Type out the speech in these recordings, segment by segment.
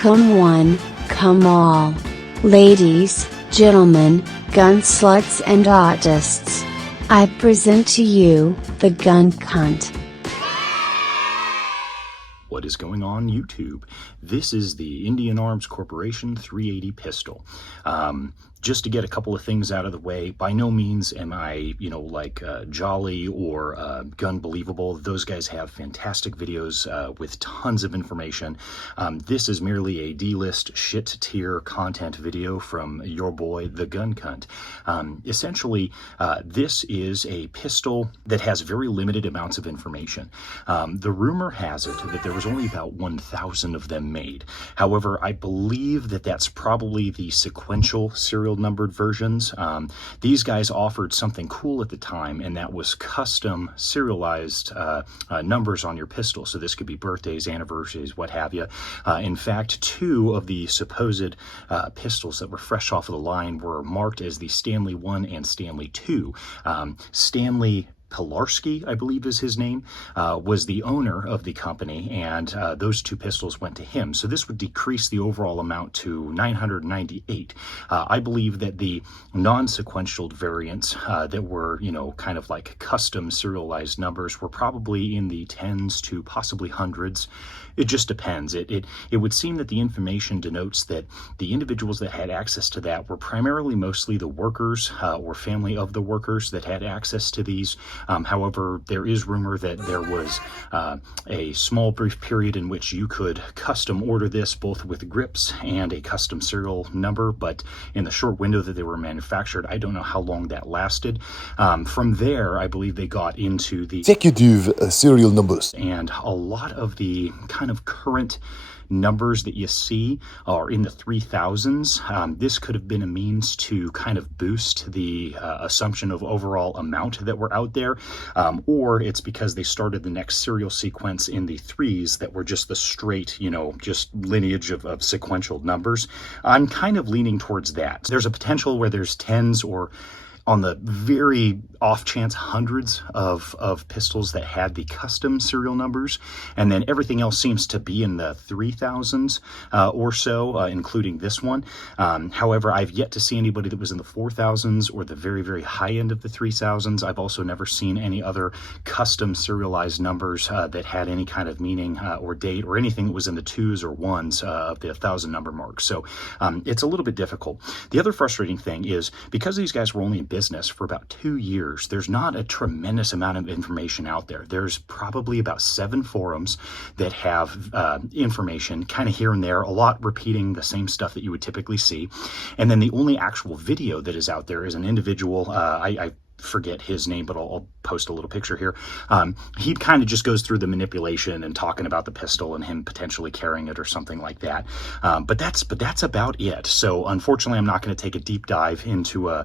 Come one, come all. Ladies, gentlemen, gun sluts and autists. I present to you, the gun cunt. What is going on YouTube? This is the Indian Arms Corporation 380 pistol. Just to get a couple of things out of the way, by no means am I, like Jolly or Gun Believable. Those guys have fantastic videos with tons of information. This is merely a D-list shit tier content video from your boy, the Gun Cunt. Essentially, this is a pistol that has very limited amounts of information. The rumor has it that there was only about 1,000 of them made. However, I believe that that's probably the sequential serial numbered versions. These guys offered something cool at the time, and that was custom serialized numbers on your pistol. So this could be birthdays, anniversaries, what have you. In fact, two of the supposed pistols that were fresh off of the line were marked as the Stanley 1 and Stanley 2. Stanley Pilarski, I believe is his name, was the owner of the company, and those two pistols went to him. So this would decrease the overall amount to 998. I believe that the non-sequential variants that were, kind of like custom serialized numbers were probably in the tens to possibly hundreds. It just depends. It would seem that the information denotes that the individuals that had access to that were primarily mostly the workers or family of the workers that had access to these. However, there is rumor that there was a small brief period in which you could custom order this both with grips and a custom serial number, but in the short window that they were manufactured, I don't know how long that lasted. From there, I believe they got into the executive serial numbers. And a lot of the kind of current numbers that you see are in the 3000s. This could have been a means to kind of boost the assumption of overall amount that were out there, or it's because they started the next serial sequence in the threes that were just the straight, just lineage of sequential numbers. I'm kind of leaning towards that. There's a potential where there's tens or on the very off chance hundreds of pistols that had the custom serial numbers, and then everything else seems to be in the 3000s or so, including this one. However, I've yet to see anybody that was in the 4000s or the very, very high end of the 3000s. I've also never seen any other custom serialized numbers that had any kind of meaning or date or anything that was in the twos or ones of the 1,000 number mark. So it's a little bit difficult. The other frustrating thing is because these guys were only in business for about 2 years, there's not a tremendous amount of information out there. There's probably about 7 forums that have information kind of here and there, a lot repeating the same stuff that you would typically see. And then the only actual video that is out there is an individual, I forget his name, but I'll post a little picture here. He kind of just goes through the manipulation and talking about the pistol and him potentially carrying it or something like that. But that's about it. So unfortunately, I'm not going to take a deep dive into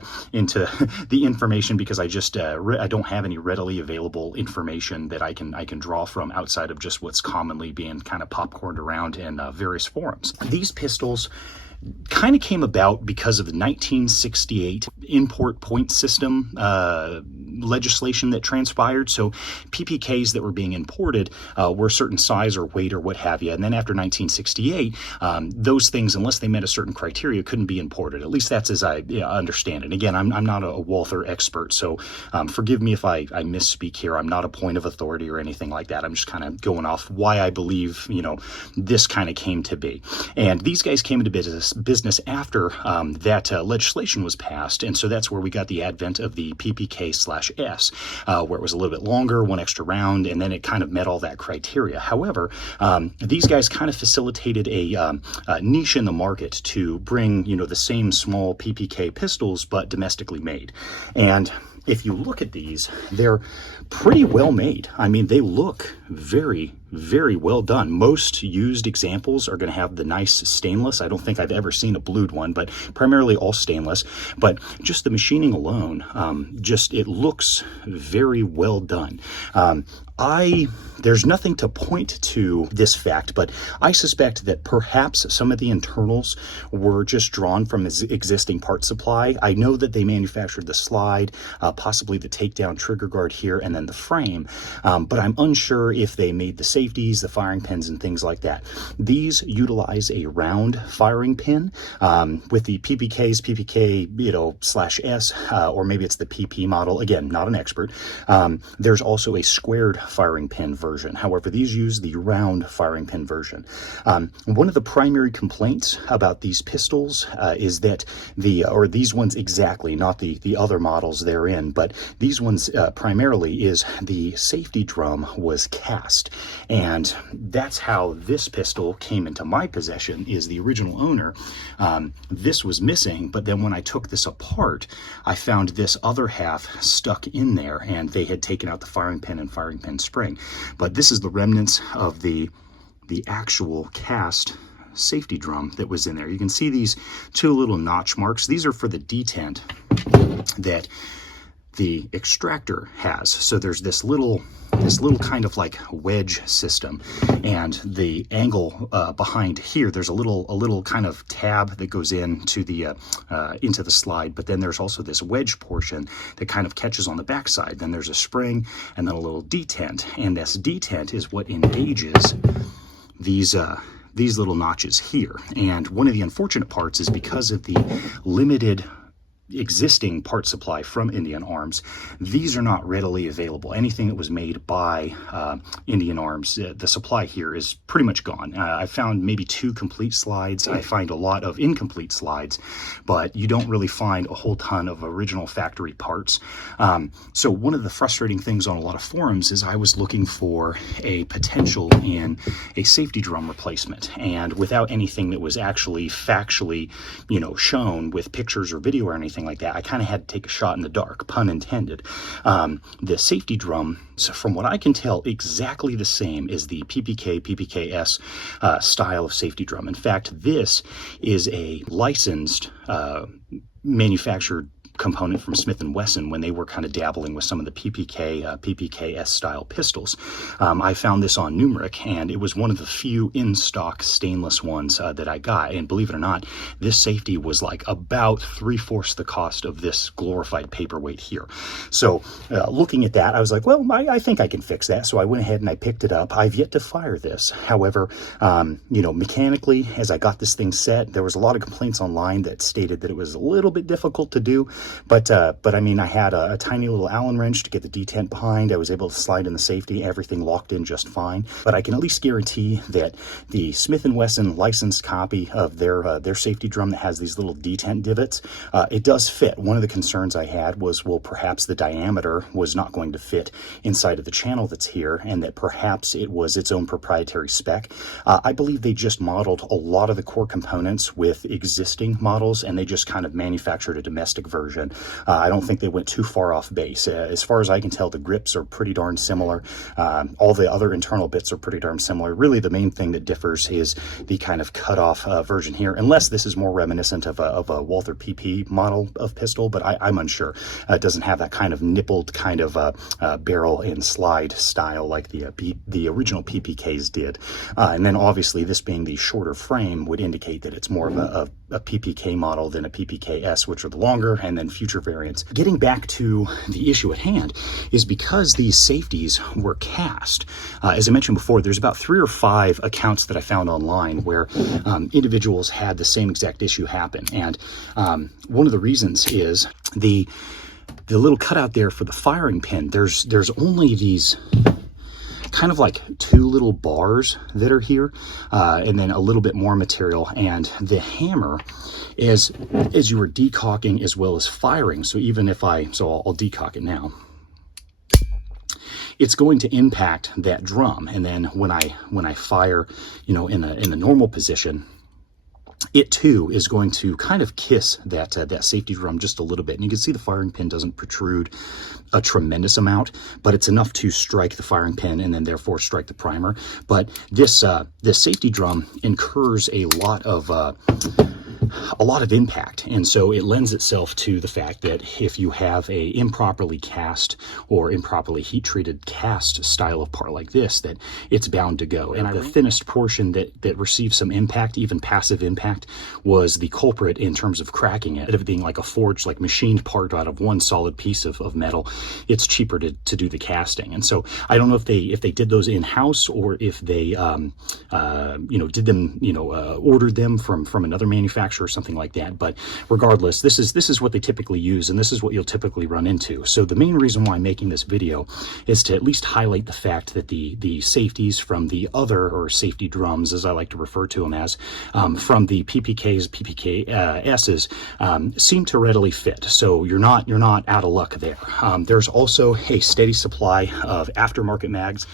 the information because I just I don't have any readily available information that I can draw from outside of just what's commonly being kind of popcorned around in various forums. These pistols kind of came about because of the 1968 import point system legislation that transpired. So PPKs that were being imported were a certain size or weight or what have you. And then after 1968, those things, unless they met a certain criteria, couldn't be imported. At least that's as I understand it. Again, I'm not a Walther expert, so forgive me if I misspeak here. I'm not a point of authority or anything like that. I'm just kind of going off why I believe, this kind of came to be. And these guys came into business after that legislation was passed, and so that's where we got the advent of the PPK/S, where it was a little bit longer, one extra round, and then it kind of met all that criteria. However, these guys kind of facilitated a niche in the market to bring, the same small PPK pistols, but domestically made. And if you look at these, they're pretty well made. I mean, they look very, very well done. Most used examples are going to have the nice stainless. I don't think I've ever seen a blued one, but primarily all stainless. But just the machining alone, it looks very well done. There's nothing to point to this fact, but I suspect that perhaps some of the internals were just drawn from existing part supply. I know that they manufactured the slide, possibly the takedown trigger guard here, and then the frame, but I'm unsure if they made the safeties, the firing pins, and things like that. These utilize a round firing pin. With the PPKs, PPK, /S, or maybe it's the PP model. Again, not an expert. There's also a squared firing pin version. However, these use the round firing pin version. One of the primary complaints about these pistols is that these ones exactly, not the other models therein, but these ones primarily is the safety drum was cast. And that's how this pistol came into my possession. Is the original owner, this was missing, but then when I took this apart, I found this other half stuck in there, and they had taken out the firing pin and firing pin spring. But this is the remnants of the actual cast safety drum that was in there. You can see these two little notch marks. These are for the detent that the extractor has. So there's this little kind of like wedge system, and the angle behind here, there's a little kind of tab that goes into the slide, but then there's also this wedge portion that kind of catches on the backside. Then there's a spring and then a little detent, and this detent is what engages these little notches here. And one of the unfortunate parts is because of the limited existing part supply from Indian Arms, these are not readily available. Anything that was made by Indian Arms, the supply here is pretty much gone. I found maybe 2 complete slides. I find a lot of incomplete slides, but you don't really find a whole ton of original factory parts. So one of the frustrating things on a lot of forums is I was looking for a potential in a safety drum replacement, and without anything that was actually factually, shown with pictures or video or anything like that, I kind of had to take a shot in the dark, pun intended. The safety drum, so from what I can tell, exactly the same as the PPK, PPKS style of safety drum. In fact, this is a licensed manufactured component from Smith & Wesson when they were kind of dabbling with some of the PPK, PPKS style pistols. I found this on Numeric, and it was one of the few in-stock stainless ones that I got. And believe it or not, this safety was like about 3/4 the cost of this glorified paperweight here. So looking at that, I was like, well, I think I can fix that. So I went ahead and I picked it up. I've yet to fire this. However, mechanically, as I got this thing set, there was a lot of complaints online that stated that it was a little bit difficult to do. But I mean, I had a tiny little Allen wrench to get the detent behind. I was able to slide in the safety, everything locked in just fine. But I can at least guarantee that the Smith & Wesson licensed copy of their safety drum that has these little detent divots, it does fit. One of the concerns I had was, well, perhaps the diameter was not going to fit inside of the channel that's here, and that perhaps it was its own proprietary spec. I believe they just modeled a lot of the core components with existing models, and they just kind of manufactured a domestic version. I don't think they went too far off base. As far as I can tell, the grips are pretty darn similar. All the other internal bits are pretty darn similar. Really, the main thing that differs is the kind of cut-off version here, unless this is more reminiscent of a Walther PP model of pistol, but I'm unsure. It doesn't have that kind of nippled kind of barrel and slide style like the original PPKs did. And then obviously this being the shorter frame would indicate that it's more of a PPK model than a PPKS, which are the longer, and then future variants. Getting back to the issue at hand is because these safeties were cast. As I mentioned before, there's about 3 or 5 accounts that I found online where individuals had the same exact issue happen. And one of the reasons is the little cutout there for the firing pin. There's only these kind of like 2 little bars that are here, and then a little bit more material, and the hammer as you were decocking as well as firing. So even if I'll decock it now, it's going to impact that drum, and then when I fire, in the normal position, it too is going to kind of kiss that safety drum just a little bit. And you can see the firing pin doesn't protrude a tremendous amount, but it's enough to strike the firing pin and then therefore strike the primer. But this safety drum incurs a lot of a lot of impact. And so it lends itself to the fact that if you have a improperly cast or improperly heat treated cast style of part like this, that it's bound to go. And the thinnest portion that received some impact, even passive impact, was the culprit in terms of cracking it. Instead of it being like a forged, like machined part out of one solid piece of metal, it's cheaper to do the casting. And so I don't know if they did those in-house or if they did them, ordered them from another manufacturer or something like that. But regardless, this is what they typically use, and this is what you'll typically run into. So the main reason why I'm making this video is to at least highlight the fact that the safeties from the other, or safety drums as I like to refer to them as, from the PPKs, PPKSs, seem to readily fit. So you're not out of luck there. There's also a steady supply of aftermarket mags.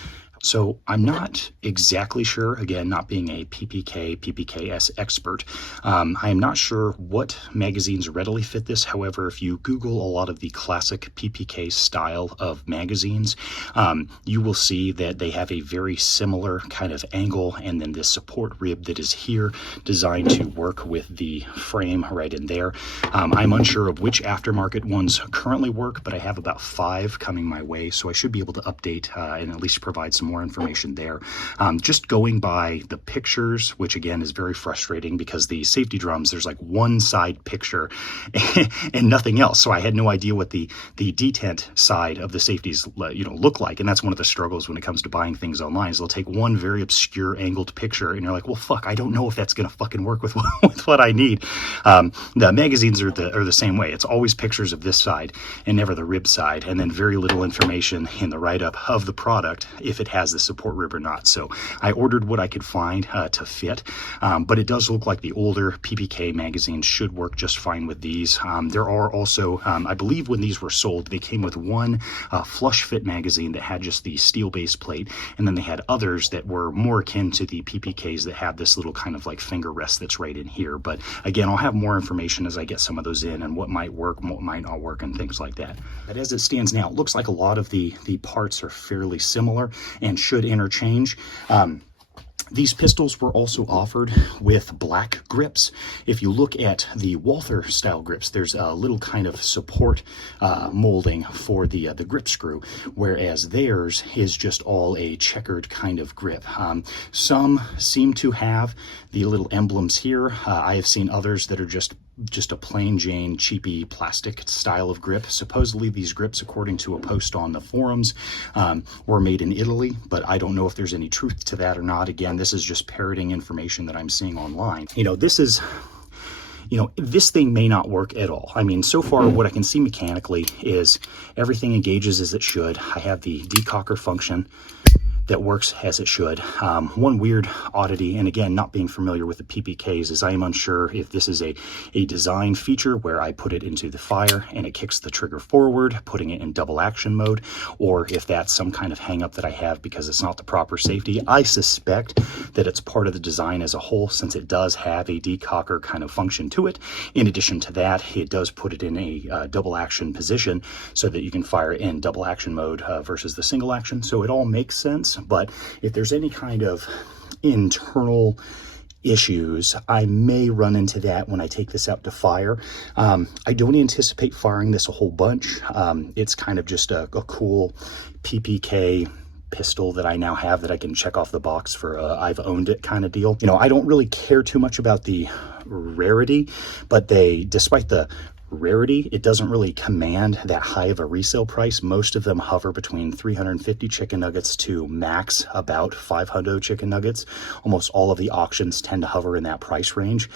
So I'm not exactly sure, again, not being a PPK, PPKS expert, I am not sure what magazines readily fit this. However, if you Google a lot of the classic PPK style of magazines, you will see that they have a very similar kind of angle, and then this support rib that is here designed to work with the frame right in there. I'm unsure of which aftermarket ones currently work, but I have about 5 coming my way, so I should be able to update and at least provide some more information there. Just going by the pictures, which again is very frustrating because the safety drums, there's like one side picture and nothing else. So I had no idea what the detent side of the safeties look like. And that's one of the struggles when it comes to buying things online, is they'll take one very obscure angled picture and you're like, well, fuck, I don't know if that's going to fucking work with what I need. The magazines are the same way. It's always pictures of this side and never the rib side, and then very little information in the write-up of the product if it has the support rib or not. So I ordered what I could find to fit, but it does look like the older PPK magazines should work just fine with these. There are also, I believe when these were sold, they came with one flush fit magazine that had just the steel base plate, and then they had others that were more akin to the PPKs that have this little kind of like finger rest that's right in here. But again, I'll have more information as I get some of those in and what might work and what might not work and things like that. But as it stands now, it looks like a lot of the parts are fairly similar and should interchange. These pistols were also offered with black grips. If you look at the Walther style grips, there's a little kind of support molding for the grip screw, whereas theirs is just all a checkered kind of grip. Some seem to have the little emblems here. I have seen others that are just a plain Jane cheapy plastic style of grip. Supposedly these grips, according to a post on the forums, were made in Italy, but I don't know if there's any truth to that or not. Again, this is just parroting information that I'm seeing online. This thing may not work at all. I mean, so far what I can see mechanically is everything engages as it should. I have the decocker function that works as it should. One weird oddity, and again, not being familiar with the PPKs, is I am unsure if this is a design feature where I put it into the fire and it kicks the trigger forward, putting it in double action mode, or if that's some kind of hang up that I have because it's not the proper safety. I suspect that it's part of the design as a whole, since it does have a decocker kind of function to it. In addition to that, it does put it in a double action position so that you can fire in double action mode versus the single action. So it all makes sense. But if there's any kind of internal issues, I may run into that when I take this out to fire. I don't anticipate firing this a whole bunch. It's kind of just a cool PPK pistol that I now have that I can check off the box for I've owned it kind of deal. I don't really care too much about the rarity, but despite the rarity, it doesn't really command that high of a resale price. Most of them hover between 350 chicken nuggets to max about 500 chicken nuggets. Almost all of the auctions tend to hover in that price range.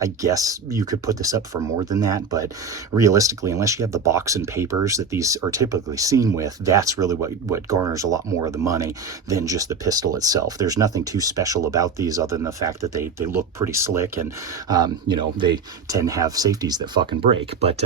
I guess you could put this up for more than that, but realistically, unless you have the box and papers that these are typically seen with, that's really what garners a lot more of the money than just the pistol itself. There's nothing too special about these other than the fact that they look pretty slick, and they tend to have safeties that fucking break. But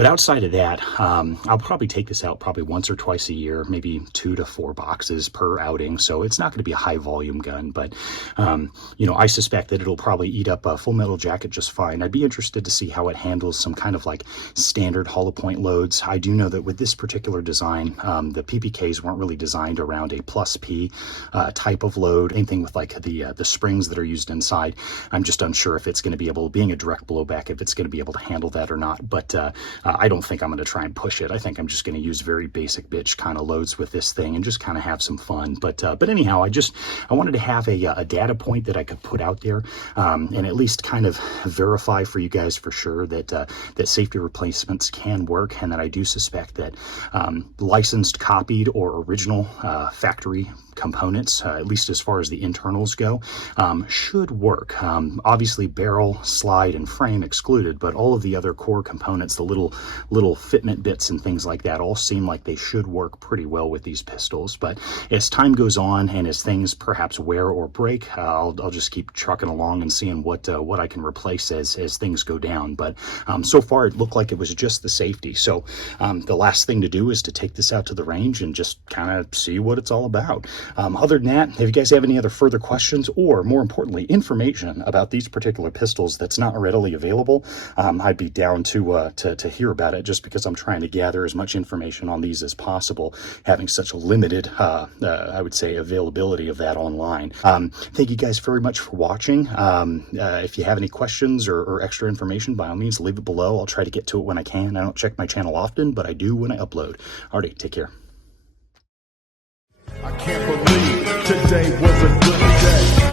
outside of that, I'll probably take this out probably once or twice a year, maybe 2 to 4 boxes per outing. So it's not going to be a high volume gun, but I suspect that it'll probably eat up a Full Metal Jacket just fine. I'd be interested to see how it handles some kind of like standard hollow point loads. I do know that with this particular design, the PPKs weren't really designed around a plus P type of load. Anything with like the springs that are used inside, I'm just unsure if it's going to be able, being a direct blowback, if it's going to be able to handle that or not. But I don't think I'm going to try and push it. I think I'm just going to use very basic bitch kind of loads with this thing and just kind of have some fun. But anyhow, I wanted to have a data point that I could put out there and at least kind of verify for you guys for sure that that safety replacements can work, and that I do suspect that licensed, copied, or original factory components, at least as far as the internals go, should work. Obviously barrel, slide, and frame excluded, but all of the other core components, the little fitment bits and things like that, all seem like they should work pretty well with these pistols. But as time goes on and as things perhaps wear or break, I'll just keep trucking along and seeing what I can replace as things go down. But so far it looked like it was just the safety. So the last thing to do is to take this out to the range and just kind of see what it's all about. Other than that, if you guys have any other further questions, or more importantly, information about these particular pistols that's not readily available, I'd be down to hear about it, just because I'm trying to gather as much information on these as possible, having such a limited, I would say, availability of that online. Thank you guys very much for watching. If you have any questions or extra information, by all means, leave it below. I'll try to get to it when I can. I don't check my channel often, but I do when I upload. Alrighty, take care. I can't believe today was a good day.